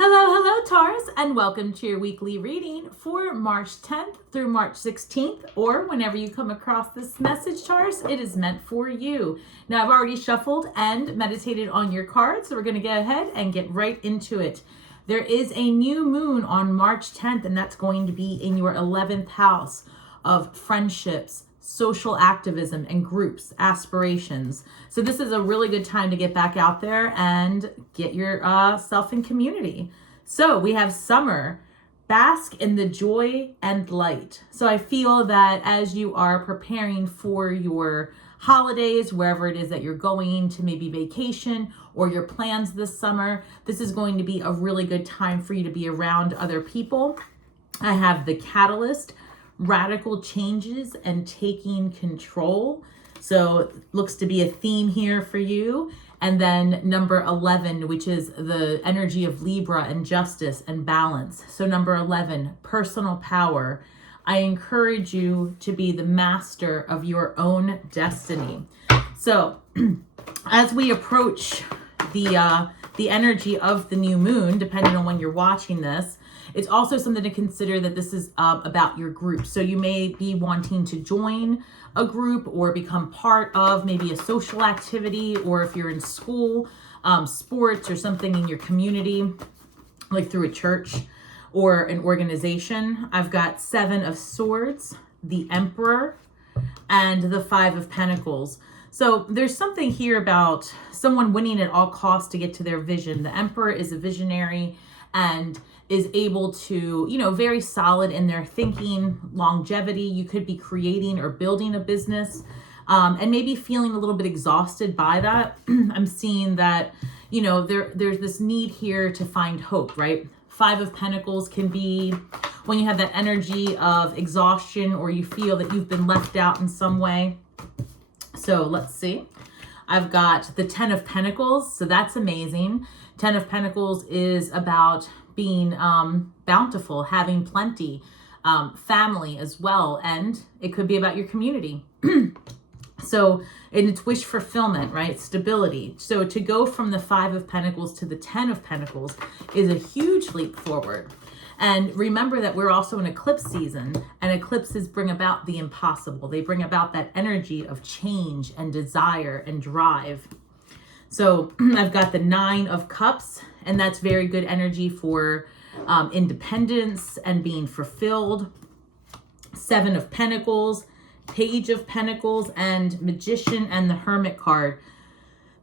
Hello, Taurus, and welcome to your weekly reading for March 10th through March 16th, or whenever you come across this message, Taurus, it is meant for you. Now, I've already shuffled and meditated on your cards, so we're going to go ahead and get right into it. There is a new moon on March 10th, and that's going to be in your 11th house of friendships, social activism, and groups, aspirations. So this is a really good time to get back out there and get yourself in community. So we have summer, bask in the joy and light. So I feel that as you are preparing for your holidays, wherever it is that you're going to, maybe vacation or your plans this summer, this is going to be a really good time for you to be around other people. I have the catalyst, radical changes and taking control. So looks to be a theme here for you. And then number 11, which is the energy of Libra and justice and balance. So number 11, personal power. I encourage you to be the master of your own destiny. So as we approach the energy of the new moon, depending on when you're watching this, it's also something to consider that this is about your group. So you may be wanting to join a group or become part of maybe a social activity, or if you're in school, sports or something in your community, like through a church or an organization. I've got 7 of Swords, the Emperor, and the 5 of Pentacles. So there's something here about someone winning at all costs to get to their vision. The Emperor is a visionary and is able to, very solid in their thinking, longevity. You could be creating or building a business and maybe feeling a little bit exhausted by that. I'm seeing that, there's this need here to find hope, right? 5 of Pentacles can be when you have that energy of exhaustion or you feel that you've been left out in some way. So let's see. I've got the 10 of Pentacles. So that's amazing. 10 of Pentacles is about being bountiful, having plenty, family as well. And it could be about your community. So, and it's wish fulfillment, right? Stability. So to go from the 5 of Pentacles to the 10 of Pentacles is a huge leap forward. And remember that we're also in eclipse season, and eclipses bring about the impossible. They bring about that energy of change and desire and drive. So I've got the 9 of Cups, and that's very good energy for independence and being fulfilled. 7 of Pentacles, Page of Pentacles, and Magician and the Hermit card.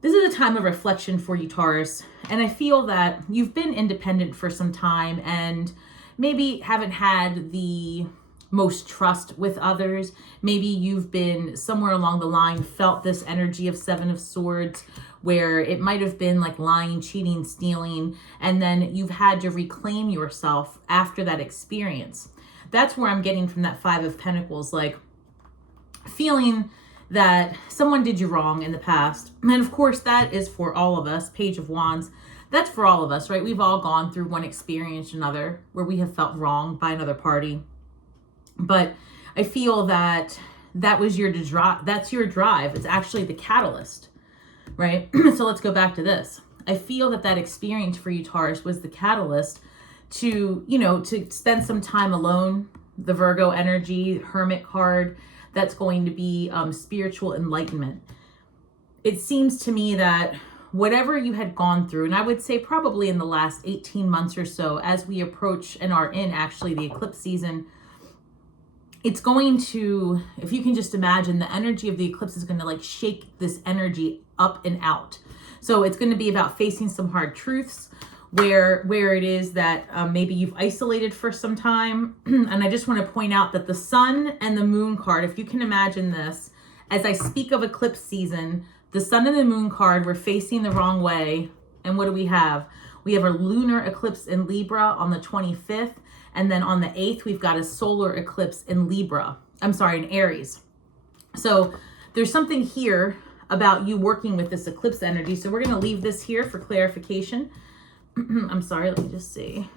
This is a time of reflection for you, Taurus. And I feel that you've been independent for some time and maybe haven't had the most trust with others. Maybe you've been somewhere along the line felt this energy of 7 of Swords where it might have been like lying, cheating, stealing, and then you've had to reclaim yourself after that experience. That's where I'm getting from that 5 of Pentacles, like feeling that someone did you wrong in the past. And of course, that is for all of us. Page of Wands, that's for all of us, right? We've all gone through one experience or another where we have felt wronged by another party. But I feel that that was your drive. That's your drive. It's actually the catalyst, right? So let's go back to this. I feel that that experience for you, Taurus, was the catalyst to, to spend some time alone. The Virgo energy, Hermit card, that's going to be spiritual enlightenment. It seems to me that whatever you had gone through, and I would say probably in the last 18 months or so, as we approach and are in actually the eclipse season, it's going to, if you can just imagine, the energy of the eclipse is going to like shake this energy up and out. So it's going to be about facing some hard truths where it is that maybe you've isolated for some time. And I just want to point out that the Sun and the Moon card, if you can imagine this, as I speak of eclipse season, the Sun and the Moon card, we're facing the wrong way. And what do we have? We have a lunar eclipse in Libra on the 25th. And then on the 8th, we've got a solar eclipse in in Aries. So there's something here about you working with this eclipse energy. So we're going to leave this here for clarification. I'm sorry, let me just see.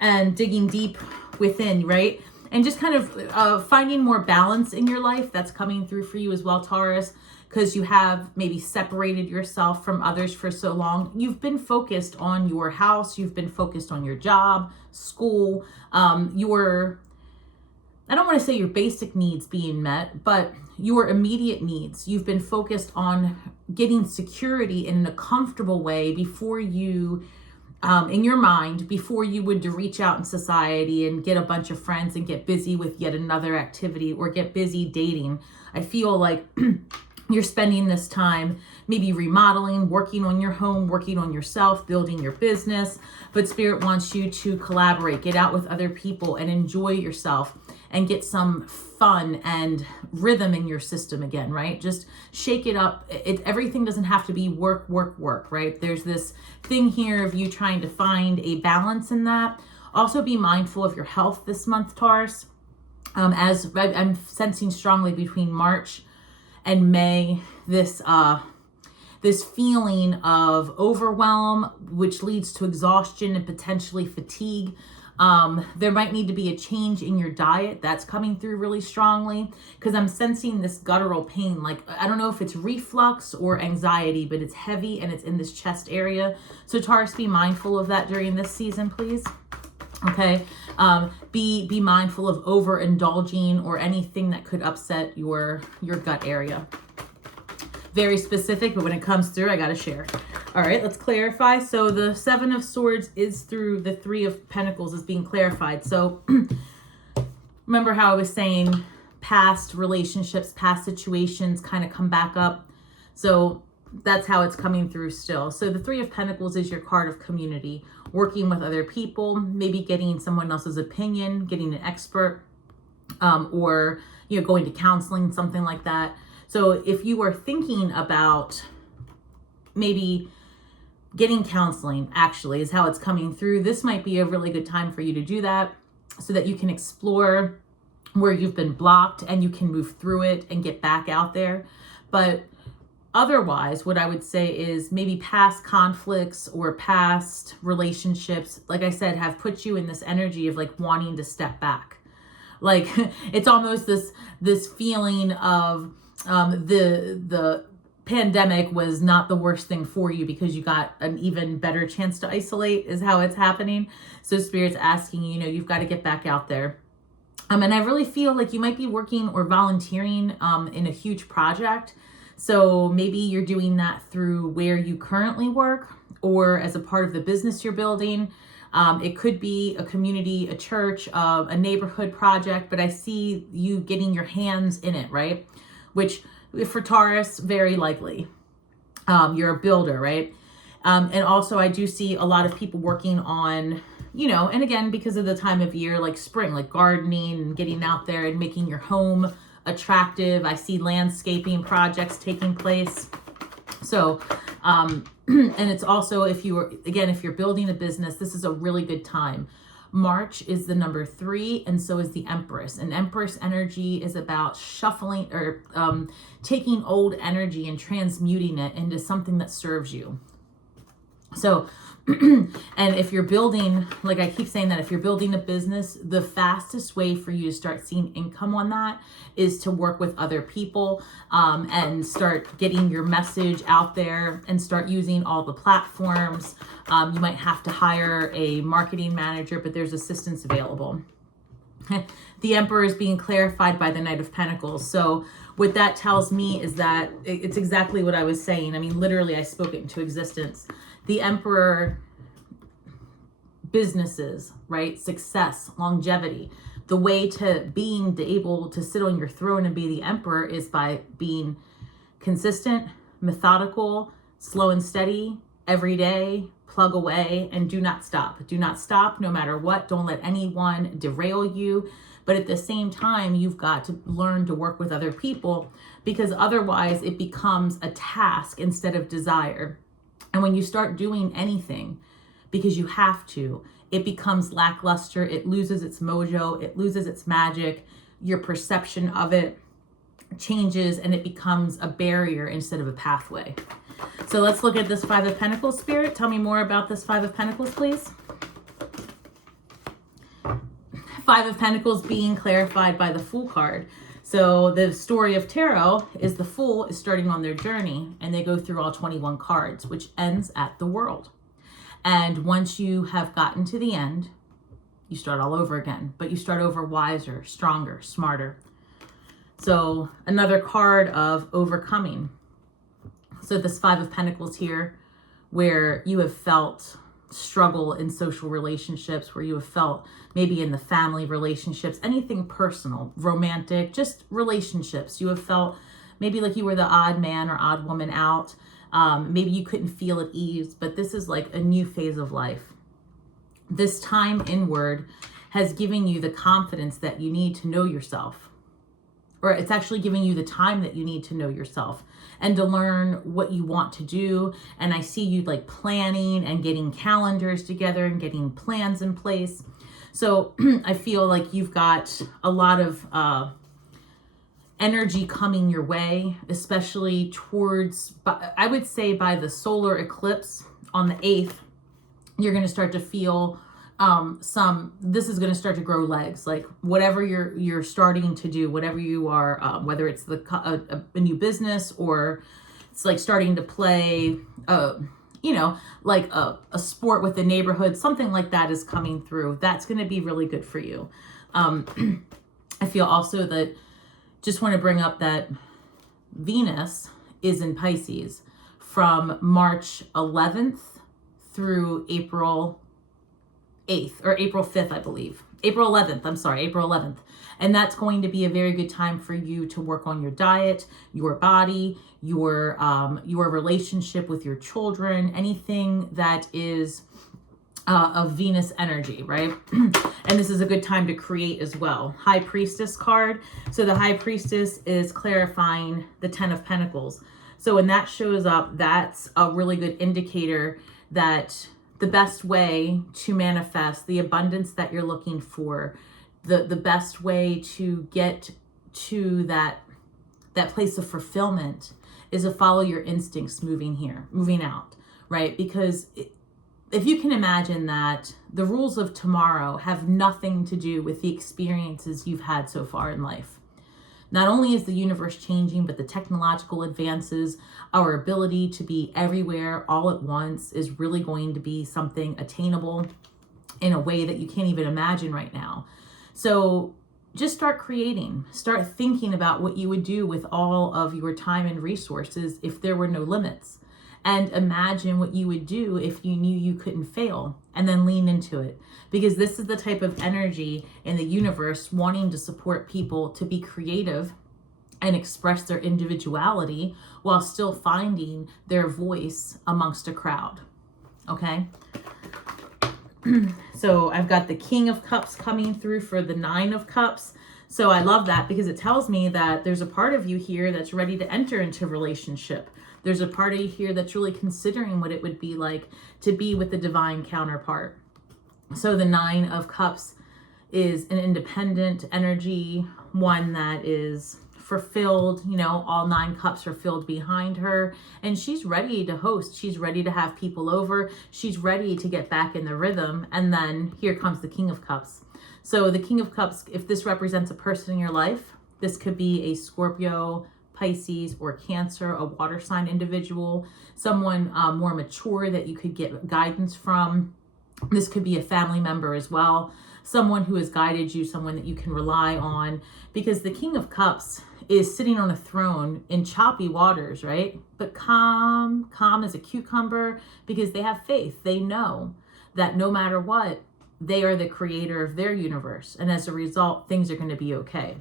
And digging deep within, right? And just kind of finding more balance in your life. That's coming through for you as well, Taurus. because you have maybe separated yourself from others for so long. You've been focused on your house. You've been focused on your job, school, I don't want to say your basic needs being met, but your immediate needs. You've been focused on getting security in a comfortable way before you, in your mind, before you would to reach out in society and get a bunch of friends and get busy with yet another activity or get busy dating. I feel like you're spending this time maybe remodeling, working on your home, working on yourself, building your business. But Spirit wants you to collaborate, get out with other people and enjoy yourself and get some fun and rhythm in your system again, right? Just shake it up. Everything doesn't have to be work, work, work, right? There's this thing here of you trying to find a balance in that. Also be mindful of your health this month, Taurus. As I'm sensing strongly between March and May, this feeling of overwhelm, which leads to exhaustion and potentially fatigue. There might need to be a change in your diet. That's coming through really strongly because I'm sensing this guttural pain. Like, I don't know if it's reflux or anxiety, but it's heavy and it's in this chest area. So Taurus, be mindful of that during this season, please. Okay. Be mindful of overindulging or anything that could upset your gut area. Very specific, but when it comes through, I got to share. All right, let's clarify. So the 7 of Swords is through the 3 of Pentacles is being clarified. So remember how I was saying past relationships, past situations kind of come back up. So that's how it's coming through still. So the 3 of Pentacles is your card of community, working with other people, maybe getting someone else's opinion, getting an expert, or, you know, going to counseling, something like that. So if you are thinking about maybe getting counseling, actually is how it's coming through, this might be a really good time for you to do that so that you can explore where you've been blocked and you can move through it and get back out there. But otherwise, what I would say is maybe past conflicts or past relationships, like I said, have put you in this energy of like wanting to step back. Like it's almost this feeling of the pandemic was not the worst thing for you because you got an even better chance to isolate is how it's happening. So Spirit's asking, you know, you've got to get back out there. And I really feel like you might be working or volunteering in a huge project. So maybe you're doing that through where you currently work or as a part of the business you're building. It could be a community, a church, a neighborhood project, but I see you getting your hands in it, right? Which for Taurus, very likely. You're a builder, right? And also I do see a lot of people working on, you know, and again, because of the time of year, like spring, like gardening and getting out there and making your home attractive. I see landscaping projects taking place. So, and it's also, if you're building a business, this is a really good time. March is the number 3, and so is the Empress. And Empress energy is about shuffling or taking old energy and transmuting it into something that serves you. So, and if you're building, like I keep saying that if you're building a business, the fastest way for you to start seeing income on that is to work with other people and start getting your message out there and start using all the platforms. You might have to hire a marketing manager, but there's assistance available. The Emperor is being clarified by the Knight of Pentacles. So what that tells me is that it's exactly what I was saying. I mean, literally, I spoke it into existence. The Emperor, businesses, right? Success, longevity. The way to being able to sit on your throne and be the Emperor is by being consistent, methodical, slow and steady, every day, plug away, and do not stop. Do not stop no matter what. Don't let anyone derail you. But at the same time, you've got to learn to work with other people because otherwise it becomes a task instead of desire. And when you start doing anything because you have to, it becomes lackluster. It loses its mojo. It loses its magic. Your perception of it changes and it becomes a barrier instead of a pathway. So let's look at this 5 of Pentacles, Spirit. Tell me more about this 5 of Pentacles, please. 5 of Pentacles being clarified by the Fool card. So the story of tarot is the Fool is starting on their journey, and they go through all 21 cards, which ends at the World. And once you have gotten to the end, you start all over again, but you start over wiser, stronger, smarter. So another card of overcoming. So this Five of Pentacles here, where you have felt struggle in social relationships, where you have felt maybe in the family relationships, anything personal, romantic, just relationships. You have felt maybe like you were the odd man or odd woman out. Maybe you couldn't feel at ease, but this is like a new phase of life. This time inward has given you the confidence that you need to know yourself, or it's actually giving you the time that you need to know yourself and to learn what you want to do. And I see you like planning and getting calendars together and getting plans in place. So I feel like you've got a lot of energy coming your way, especially towards, I would say by the solar eclipse on the 8th, you're going to start to feel this is going to start to grow legs. Like whatever you're starting to do, whatever you are, whether it's a new business, or it's like starting to play, like a sport with the neighborhood, something like that is coming through. That's going to be really good for you. I feel also that, just want to bring up that Venus is in Pisces from March 11th through April 8th or April 5th, I believe. April 11th. And that's going to be a very good time for you to work on your diet, your body, your relationship with your children, anything that is of Venus energy, right? And this is a good time to create as well. High Priestess card. So the High Priestess is clarifying the 10 of Pentacles. So when that shows up, that's a really good indicator that the best way to manifest the abundance that you're looking for, the best way to get to that place of fulfillment is to follow your instincts moving out, right? Because if you can imagine that the rules of tomorrow have nothing to do with the experiences you've had so far in life. Not only is the universe changing, but the technological advances, our ability to be everywhere all at once is really going to be something attainable in a way that you can't even imagine right now. So just start creating, start thinking about what you would do with all of your time and resources if there were no limits. And imagine what you would do if you knew you couldn't fail, and then lean into it. Because this is the type of energy in the universe wanting to support people to be creative and express their individuality while still finding their voice amongst a crowd. Okay? So I've got the King of Cups coming through for the 9 of Cups. So I love that because it tells me that there's a part of you here that's ready to enter into a relationship. There's a part of you here that's really considering what it would be like to be with the divine counterpart. So the 9 of Cups is an independent energy, one that is fulfilled. All 9 cups are filled behind her, and she's ready to host. She's ready to have people over. She's ready to get back in the rhythm. And then here comes the King of Cups. So the King of Cups, if this represents a person in your life, this could be a Scorpio, Pisces, or Cancer, a water sign individual, someone more mature that you could get guidance from. This could be a family member as well, someone who has guided you, someone that you can rely on, because the King of Cups is sitting on a throne in choppy waters, right? But calm as a cucumber, because they have faith. They know that no matter what, they are the creator of their universe. And as a result, things are going to be okay.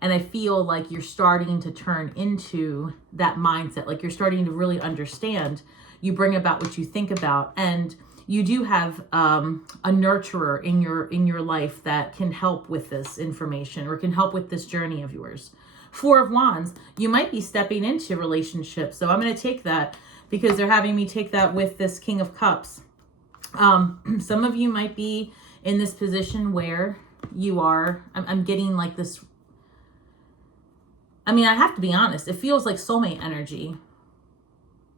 And I feel like you're starting to turn into that mindset. Like you're starting to really understand. You bring about what you think about. And you do have a nurturer in your life that can help with this information or can help with this journey of yours. 4 of Wands, you might be stepping into relationships. So I'm going to take that because they're having me take that with this King of Cups. Some of you might be in this position where you are, I'm getting like this. I mean, I have to be honest. It feels like soulmate energy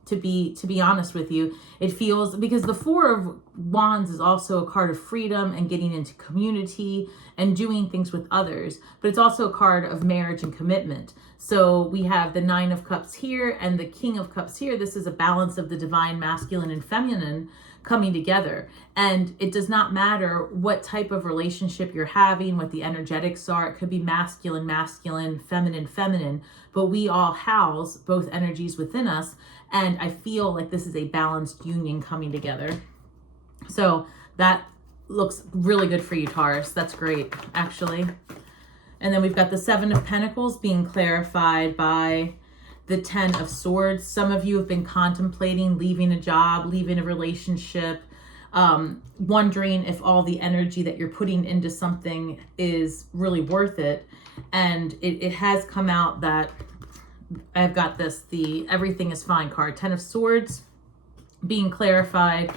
to be honest with you. It feels, because the Four of Wands is also a card of freedom and getting into community and doing things with others, but it's also a card of marriage and commitment. So we have the Nine of Cups here and the King of Cups here. This is a balance of the divine masculine and feminine coming together. And it does not matter what type of relationship you're having, what the energetics are. It could be masculine, masculine, feminine, feminine, but we all house both energies within us. And I feel like this is a balanced union coming together. So that looks really good for you, Taurus. That's great, actually. And then we've got the Seven of Pentacles being clarified by the Ten of Swords. Some of you have been contemplating leaving a job, leaving a relationship, wondering if all the energy that you're putting into something is really worth it. And it has come out that I've got this, the Everything is Fine card. Ten of Swords being clarified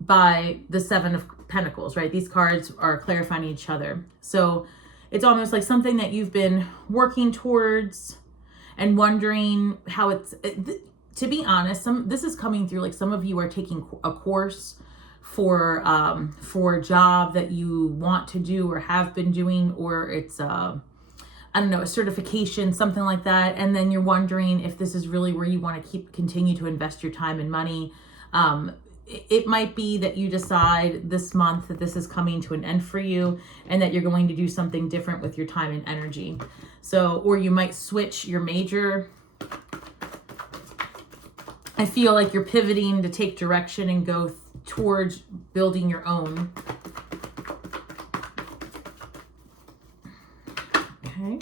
by the Seven of Pentacles, right? These cards are clarifying each other. So it's almost like something that you've been working towards and wondering how it's, to be honest, this is coming through like some of you are taking a course for a job that you want to do or have been doing, or it's I don't know, a certification, something like that. And then you're wondering if this is really where you want to continue to invest your time and money. It might be that you decide this month that this is coming to an end for you and that you're going to do something different with your time and energy. So, or you might switch your major. I feel like you're pivoting to take direction and go towards building your own. Okay.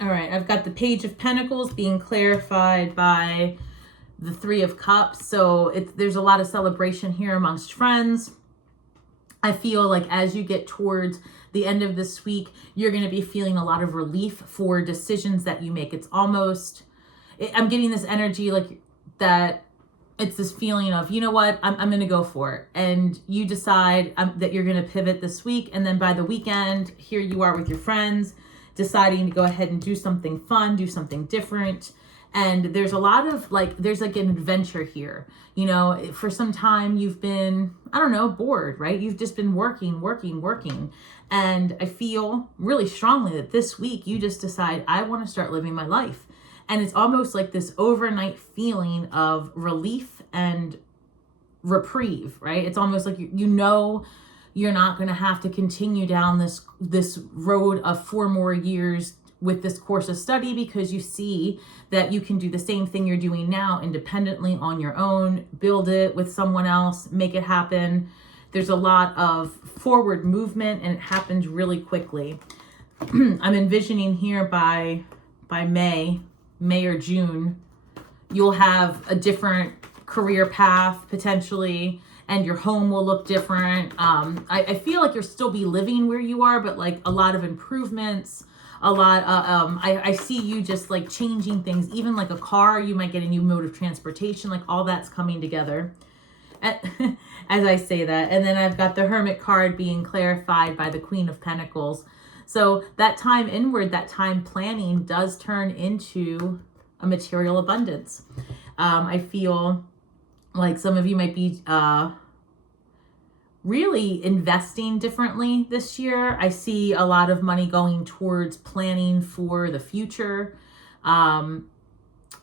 All right, I've got the Page of Pentacles being clarified by the Three of Cups. So there's a lot of celebration here amongst friends. I feel like as you get towards the end of this week, you're going to be feeling a lot of relief for decisions that you make. It's almost, I'm getting this energy like that. It's this feeling of, you know what, I'm going to go for it. And you decide that you're going to pivot this week. And then by the weekend, here you are with your friends, deciding to go ahead and do something fun, do something different. And there's a lot of there's like an adventure here. You know, for some time you've been, I don't know, bored, right? You've just been working. And I feel really strongly that this week you just decide, I want to start living my life. And it's almost like this overnight feeling of relief and reprieve, right? It's almost like you know you're not going to have to continue down this road of 4 more years with this course of study, because you see that you can do the same thing you're doing now independently on your own, build it with someone else, make it happen. There's a lot of forward movement and it happens really quickly. I'm envisioning here by May or June, you'll have a different career path potentially, and your home will look different. I feel like you'll still be living where you are, but like a lot of improvements, a lot. I see you just like changing things, even like a car, you might get a new mode of transportation, like all that's coming together as I say that. And then I've got the Hermit card being clarified by the Queen of Pentacles. So that time inward, that time planning does turn into a material abundance. I feel like some of you might be really investing differently this year. I see a lot of money going towards planning for the future.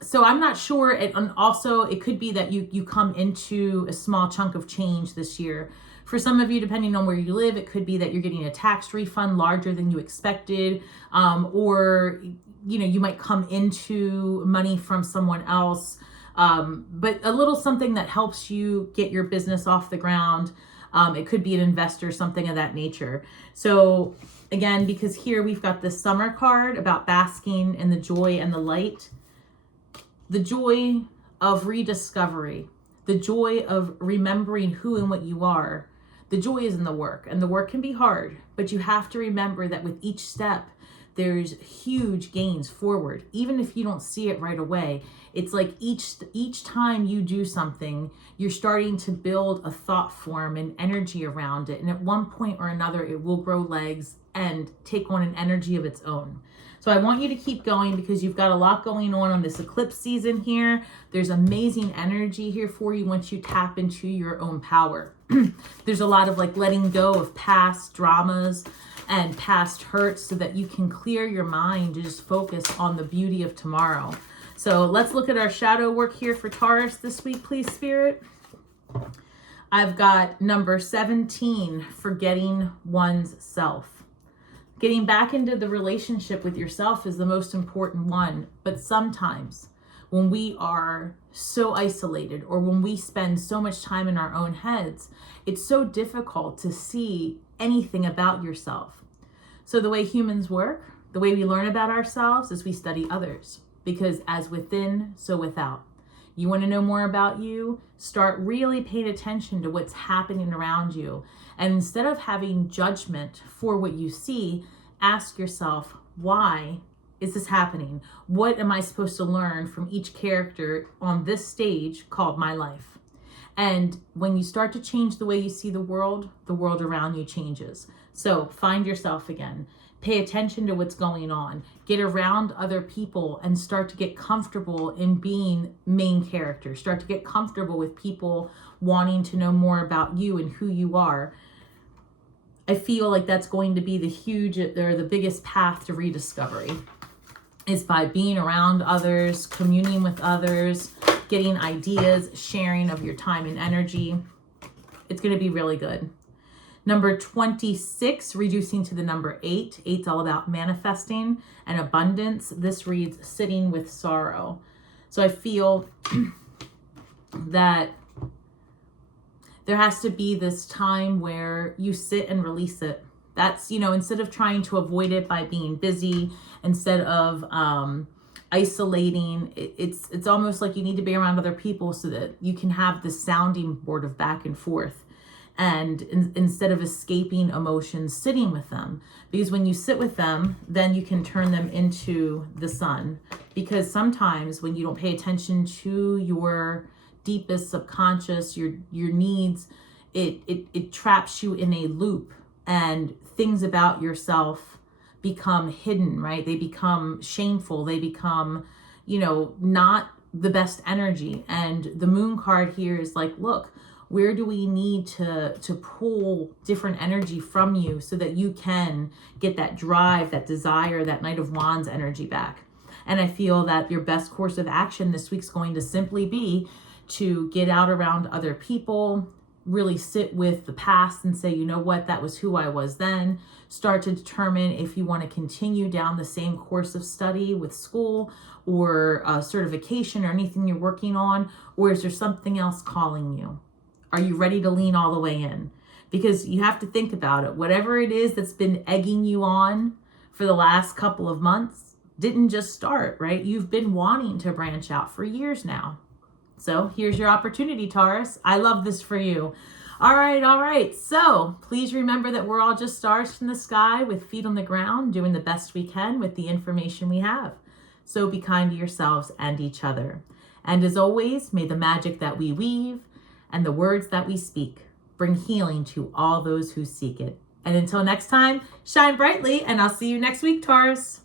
So I'm not sure. And also it could be that you come into a small chunk of change this year. For some of you, depending on where you live, it could be that you're getting a tax refund larger than you expected, or you know, you might come into money from someone else, but a little something that helps you get your business off the ground. It could be an investor, something of that nature. So again, because here we've got the Summer card about basking in the joy and the light, the joy of rediscovery, the joy of remembering who and what you are. The joy is in the work, and the work can be hard, but you have to remember that with each step, there's huge gains forward. Even if you don't see it right away, it's like each time you do something, you're starting to build a thought form and energy around it. And at one point or another, it will grow legs and take on an energy of its own. So I want you to keep going because you've got a lot going on this eclipse season here. There's amazing energy here for you once you tap into your own power. There's a lot of like letting go of past dramas and past hurts so that you can clear your mind and just focus on the beauty of tomorrow. So let's look at our shadow work here for Taurus this week, please, Spirit. I've got number 17, forgetting one's self. Getting back into the relationship with yourself is the most important one. But sometimes when we are so isolated or when we spend so much time in our own heads, it's so difficult to see anything about yourself. So the way humans work, the way we learn about ourselves is we study others, because as within, so without. You want to know more about you? Start really paying attention to what's happening around you. And instead of having judgment for what you see, ask yourself, why is this happening? What am I supposed to learn from each character on this stage called my life? And when you start to change the way you see the world around you changes. So find yourself again. Pay attention to what's going on. Get around other people and start to get comfortable in being main characters. Start to get comfortable with people wanting to know more about you and who you are. I feel like that's going to be the biggest path to rediscovery, is by being around others, communing with others, getting ideas, sharing of your time and energy. It's going to be really good. Number 26, reducing to the number 8. 8's all about manifesting and abundance. This reads sitting with sorrow. So I feel that there has to be this time where you sit and release it. That's, instead of trying to avoid it by being busy, instead of isolating, it's almost like you need to be around other people so that you can have this sounding board of back and forth. And instead of escaping emotions, sitting with them. Because when you sit with them, then you can turn them into the sun. Because sometimes when you don't pay attention to your deepest subconscious, your needs, it traps you in a loop, and things about yourself become hidden, right? They become shameful. They become, not the best energy. And the moon card here is like, look, where do we need to pull different energy from you so that you can get that drive, that desire, that Knight of Wands energy back? And I feel that your best course of action this week's going to simply be to get out around other people, really sit with the past and say, you know what, that was who I was then. Start to determine if you want to continue down the same course of study with school or certification or anything you're working on, or is there something else calling you? Are you ready to lean all the way in? Because you have to think about it. Whatever it is that's been egging you on for the last couple of months didn't just start, right? You've been wanting to branch out for years now. So here's your opportunity, Taurus. I love this for you. All right. So please remember that we're all just stars from the sky with feet on the ground, doing the best we can with the information we have. So be kind to yourselves and each other. And as always, may the magic that we weave and the words that we speak bring healing to all those who seek it. And until next time, shine brightly, and I'll see you next week, Taurus.